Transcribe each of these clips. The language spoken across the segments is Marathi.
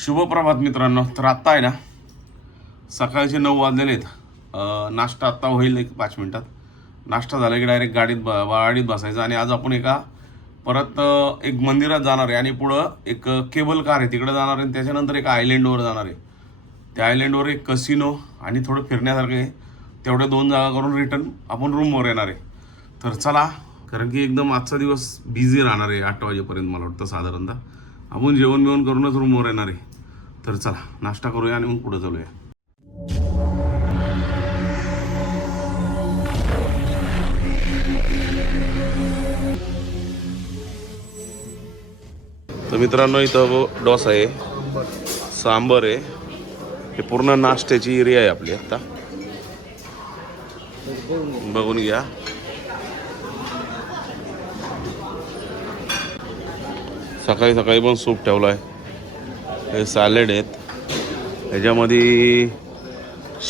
शुभप्रभात मित्रांनो. तर आत्ता आहे ना सकाळचे 9 वाजलेले आहेत. नाश्ता आत्ता होईल एक 5 मिनिटात. नाश्ता झाला की डायरेक्ट गाडीत बसायचं आणि आज आपण परत एक मंदिरात जाणार आहे आणि पुढं एक केबल कार आहे तिकडे जाणार आहे आणि त्याच्यानंतर एक आयलंडवर जाणार आहे. त्या आयलंडवर एक कसिनो आणि थोडं फिरण्यासारखं आहे. तेवढ्या 2 जागा करून रिटर्न आपण रूमवर येणार आहे. तर चला, कारण की एकदम आजचा दिवस बिझी राहणार आहे 8 वाजेपर्यंत मला वाटतं साधारणतः. आपण जेवण बिवण करूनच रूमवर येणार आहे. तर चला नाश्ता करूया आणि मग पुढे चालूया. तर मित्रांनो इथं डोसा आहे, सांबर आहे. हे पूर्ण नाश्त्याची एरिया आहे आपली. आता बघून घ्या. सकाळी सकाळी पण सूप ठेवला आहे. हे सॅलेड आहेत, ह्याच्यामध्ये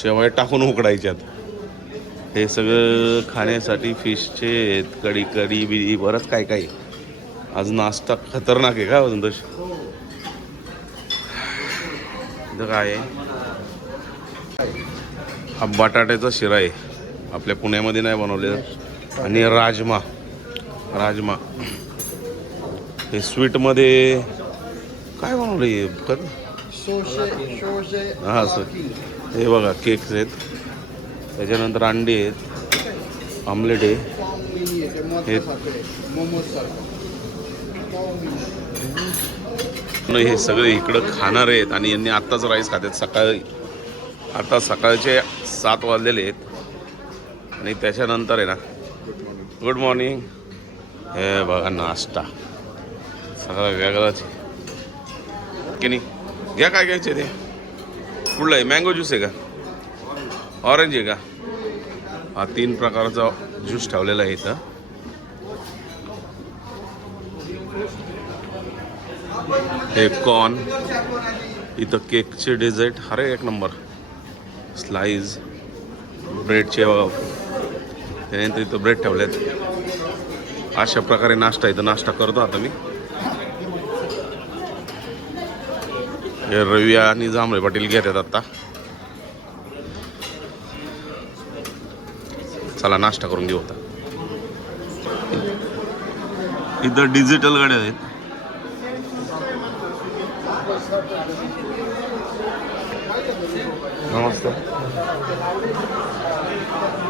शेवया टाकून उकडायच्यात. हे सगळं खाण्यासाठी फिशचे आहेत, कढी कढी बिडी बरंच काय काय. आज नाश्ता खतरनाक आहे का अजून तशी. इथं काय आहे, हा बटाट्याचा शिरा आहे, आपल्या पुण्यामध्ये नाही बनवलेला. आणि राजमा हे स्वीटमध्ये काय बनवलं आहे हां सर. हे बघा केक्स आहेत, त्याच्यानंतर अंडी आहेत, ऑमलेट आहे. हे सगळे इकडं खाणार आहेत आणि यांनी आत्ताच राईस खातात. आता सकाळचे 7 वाजलेले आहेत आणि त्याच्यानंतर आहे ना गुड मॉर्निंग. हे बघा नाश्ता सगळं वेगळाच आहे की नाही. घ्या काय घ्यायचे ते. कुठलं आहे, मँगो ज्यूस आहे का, ऑरेंज आहे का. हा 3 प्रकारचा ज्यूस ठेवलेला आहे इथं. हे कॉर्न, इथं केकचे डेझर्ट. अरे एक नंबर. स्लाइस ब्रेडचे बघा, त्यानंतर इथं ब्रेड ठेवलेत. अशा प्रकारे नाश्ता इथं नाश्ता करतो आता मी. हे रवी आणि जांभळे पाटील घेतात आता. चला नाश्ता करून घेऊ आता. इथं डिजिटल गाड्या आहेत. नमस्ते.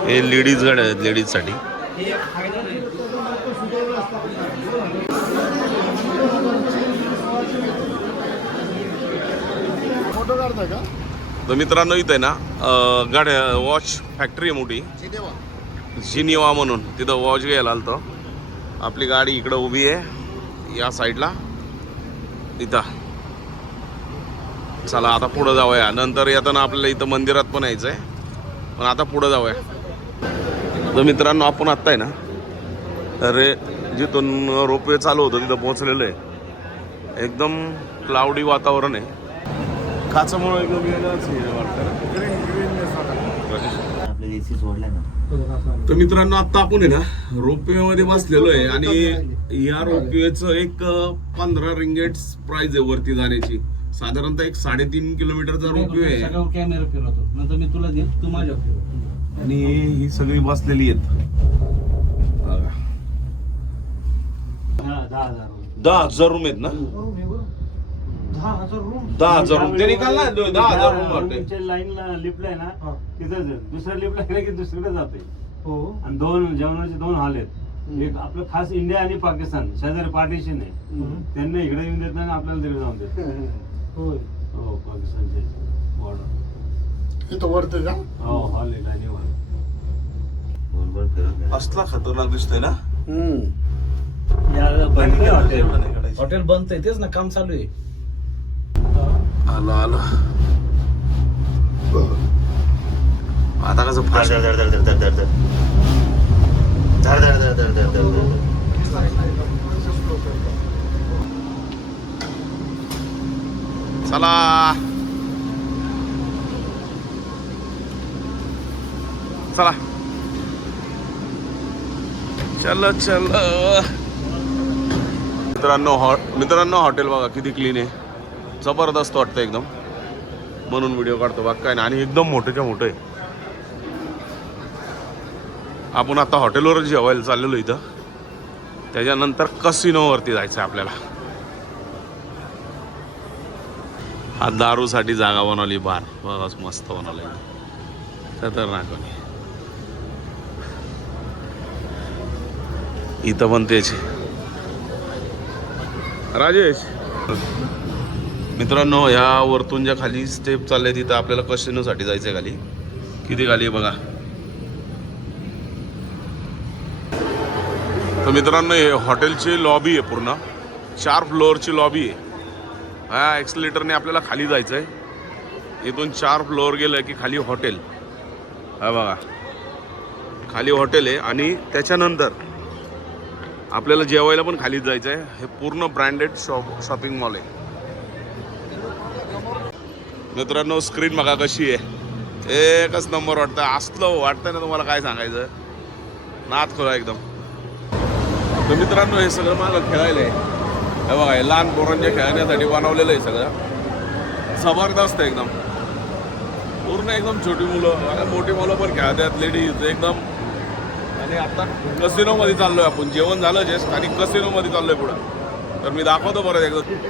हे लेडीज गाड्या आहेत, लेडीजसाठी. तर मित्रांनो इथं आहे ना गाड्या वॉच फॅक्टरी आहे मोठी, जिनिवा म्हणून. तिथं वॉच घ्यायला आलतो. आपली गाडी इकडं उभी आहे या साईडला इथं. चला आता पुढं जाऊया. नंतर येताना आपल्याला इथं मंदिरात पण यायचं आहे, पण आता पुढं जाऊया. तर मित्रांनो आपण आत्ता आहे ना अरे जिथून रोपवे चालू होतं तिथं पोहोचलेलं आहे. एकदम क्लाउडी वातावरण आहे. काचामुळे एकदम वेगळंच वाटतं. तर मित्रांनो आता आपण आहे ना रोपवे मध्ये बसलेलो आहे आणि या रोपवेचं एक 15 रिंगेट्स प्राइस आहे वरती जाण्याची. साधारणतः एक 3.5 किलोमीटरचा रोपवे आहे. आणि ही सगळी बसलेली आहेत. 10,000 रूम आहेत ना. 10,000 रूम ते निघाला. 10,000 रूम वाटते. लाईनला लिफ्ट आहे ना तिथं दुसऱ्या लिफ्टला गेलं की दुसरीकडे जाते. आणि 2 जेवणाचे 2 हॉल आहेत. एक आपलं खास इंडिया आणि पाकिस्तान शेजारी पार्टिशन आहे. त्यांना इकडे येऊन देत नाही, आपल्याला तिकडे जाऊन देत. हो पाकिस्तानचे बॉर्डर हो हॉल आहे डायनिंग हॉल. असला खतरनाक दिसतोय ना. हॉटेल बनतंय, तेच ना काम चालू आहे. आलो आता कसं फास्ट. चला चला चल मित्रांनो हॉटेल बघा किती क्लीन आहे. जबरदस्त वाटतं एकदम, म्हणून व्हिडिओ काढतो बाग काय नाही. आणि एकदम मोठेच्या मोठं आहे. आपण आता हॉटेलवरच जेवायला चाललेलो इथं, त्याच्यानंतर कसिनोवरती जायचं आहे आपल्याला. हा दारूसाठी जागा बनवली बार, बस मस्त बनवलं खतरनाक. इथं पण तेच राजेश. मित्रांनो, ह्या वरतून ज्या खाली स्टेप चालले तिथं आपल्याला कसिनोसाठी जायचं आहे. खाली किती खाली आहे बघा. तर मित्रांनो, हे हॉटेलची लॉबी आहे, पूर्ण 4 फ्लोअरची लॉबी आहे. ह्या एक्सलेटरने आपल्याला खाली जायचं आहे. इथून 4 फ्लोअर गेलं की खाली हॉटेल. हा बघा, खाली हॉटेल आहे. आणि त्याच्यानंतर आपल्याला जेवायला पण खालीच जायचं आहे. हे पूर्ण ब्रँडेड शॉपिंग मॉल आहे. मित्रांनो, स्क्रीन बघा कशी आहे, एकच नंबर वाटतं. असलं वाटतं ना तुम्हाला, काय सांगायचं, नाद खोला एकदम. तर मित्रांनो, हे सगळं मागं खेळायला आहे. हे बघा, हे लहान पोरांच्या खेळण्यासाठी बनवलेलं आहे सगळं. जबरदस्त आहे एकदम, पूर्ण एकदम. छोटी मुलं, मोठी मुलं पण खेळतात, लेडीज एकदम. आणि आता कसिनोमध्ये चाललोय आपण. जेवण झालं जस्ट आणि कसिनोमध्ये चाललोय पुढं. तर मी दाखवतो परत एकदा.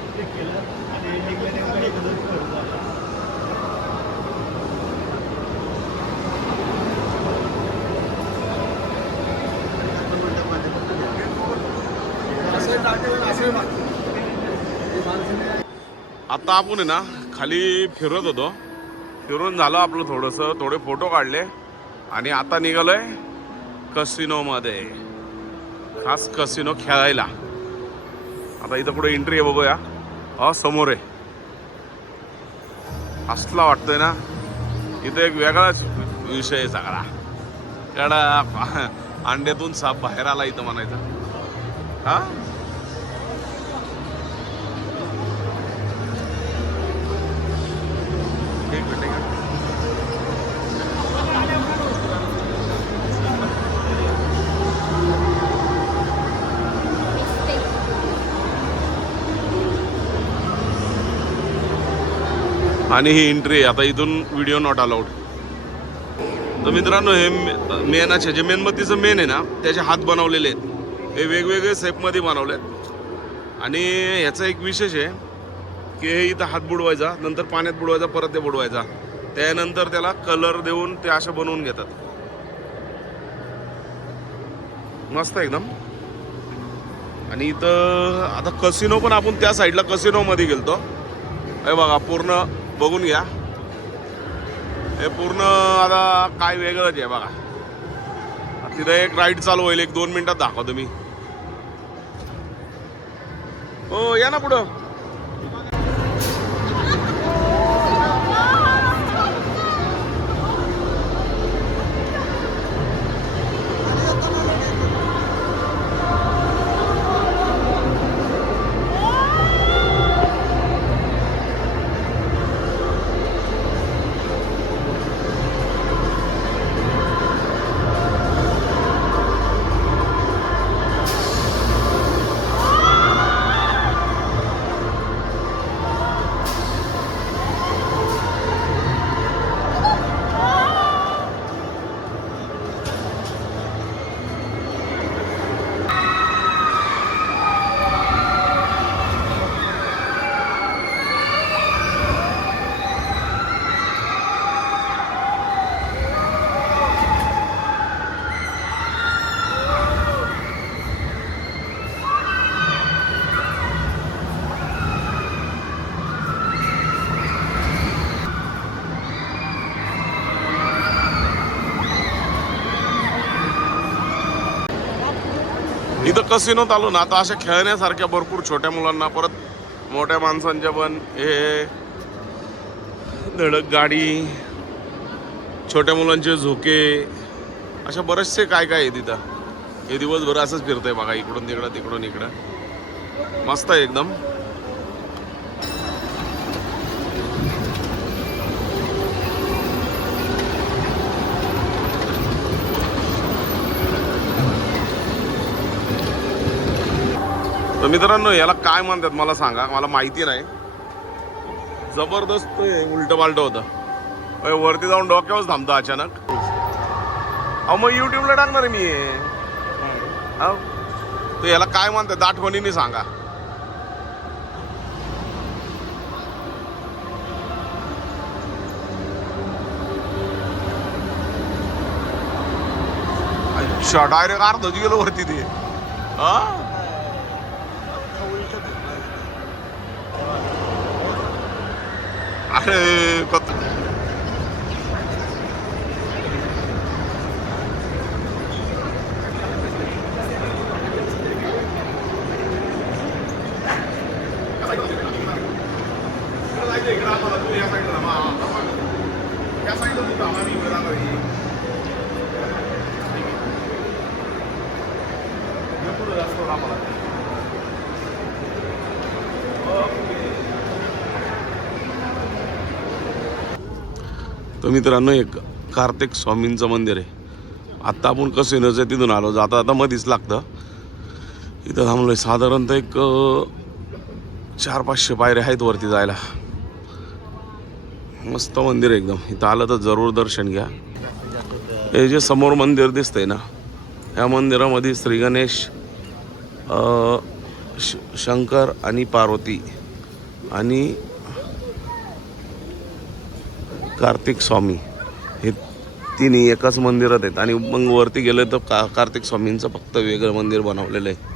आता आपण आहे ना खाली फिरत होतो, फिरून झालं आपलं थोडंसं, थोडे फोटो काढले आणि आता निघालोय कसिनोमध्ये, खास कसिनो खेळायला. आता इथं पुढे एंट्री आहे, बघूया. हा समोर आहे. असला वाटतंय ना, इथं एक वेगळाच विषय आहे सगळा. कडा अंड्यातून साप बाहेर आला इथं म्हणायचं. हा, एक मिनिट. आणि ही एंट्री. आता इथून व्हिडिओ नॉट अलाउड. तर मित्रांनो, हे मेनाचे जे मेणबत्तीचं मेन आहे ना, त्याचे हात बनवलेले आहेत. हे वेगवेगळे शेपमध्ये बनवले आहेत. आणि ह्याचा एक विशेष आहे की हे इथं हात बुडवायचा, नंतर पाण्यात बुडवायचा, परत ते बुडवायचा, त्यानंतर त्याला कलर देऊन ते असे बनवून घेतात. मस्त एकदम. आणि इथं आता कसिनो पण, आपण त्या साईडला कसिनोमध्ये गेलतो. हे बघा, पूर्ण बघून घ्या. हे पूर्ण आता काय वेगळंच आहे बघा. तिथं एक राईड चालू होईल, 1-2 मिनिटात दाखवतो मी. हो, या ना पुढं. इथं कसिनोत आलो ना, आता अशा खेळण्यासारख्या भरपूर छोट्या मुलांना, परत मोठ्या माणसांच्या पण, हे धडक गाडी, छोट्या मुलांचे झोके, अशा बरेचसे काय काय आहे तिथं. हे दिवसभर असंच फिरतंय बघा, इकडून तिकडं तिकडून इकडं. मस्त आहे एकदम. तर मित्रांनो, याला काय म्हणतात मला सांगा, मला माहिती नाही. जबरदस्त उलट पालट होतं. वरती जाऊन डोक्यावर थांबतो अचानक. अहो मग युट्यूबला टाकणार आहे मी हे. अहो, तर याला काय म्हणतात आठवणीने सांगा. अच्छा डायरेक्ट अर्धच गेलो वरती ते. हा अरे तर मित्रांनो एक कार्तिक स्वामींचं मंदिर आहे. आत्ता आपण कसिनोच्या तिथून आलो. जाता आता मध्येच लागतं. इथं थांबलोय. साधारणतः एक 400-500 पायऱ्या आहेत वरती जायला. मस्त मंदिर आहे एकदम. इथं आलं तर जरूर दर्शन घ्या. हे जे समोर मंदिर दिसतंय ना, या मंदिरामध्ये श्री गणेश, शंकर आणि पार्वती आणि कार्तिक स्वामी हे तिन्ही एकाच मंदिरात आहेत. आणि मग वरती गेलं तर कार्तिक स्वामींचं फक्त वेगळं मंदिर बनवलेलं आहे.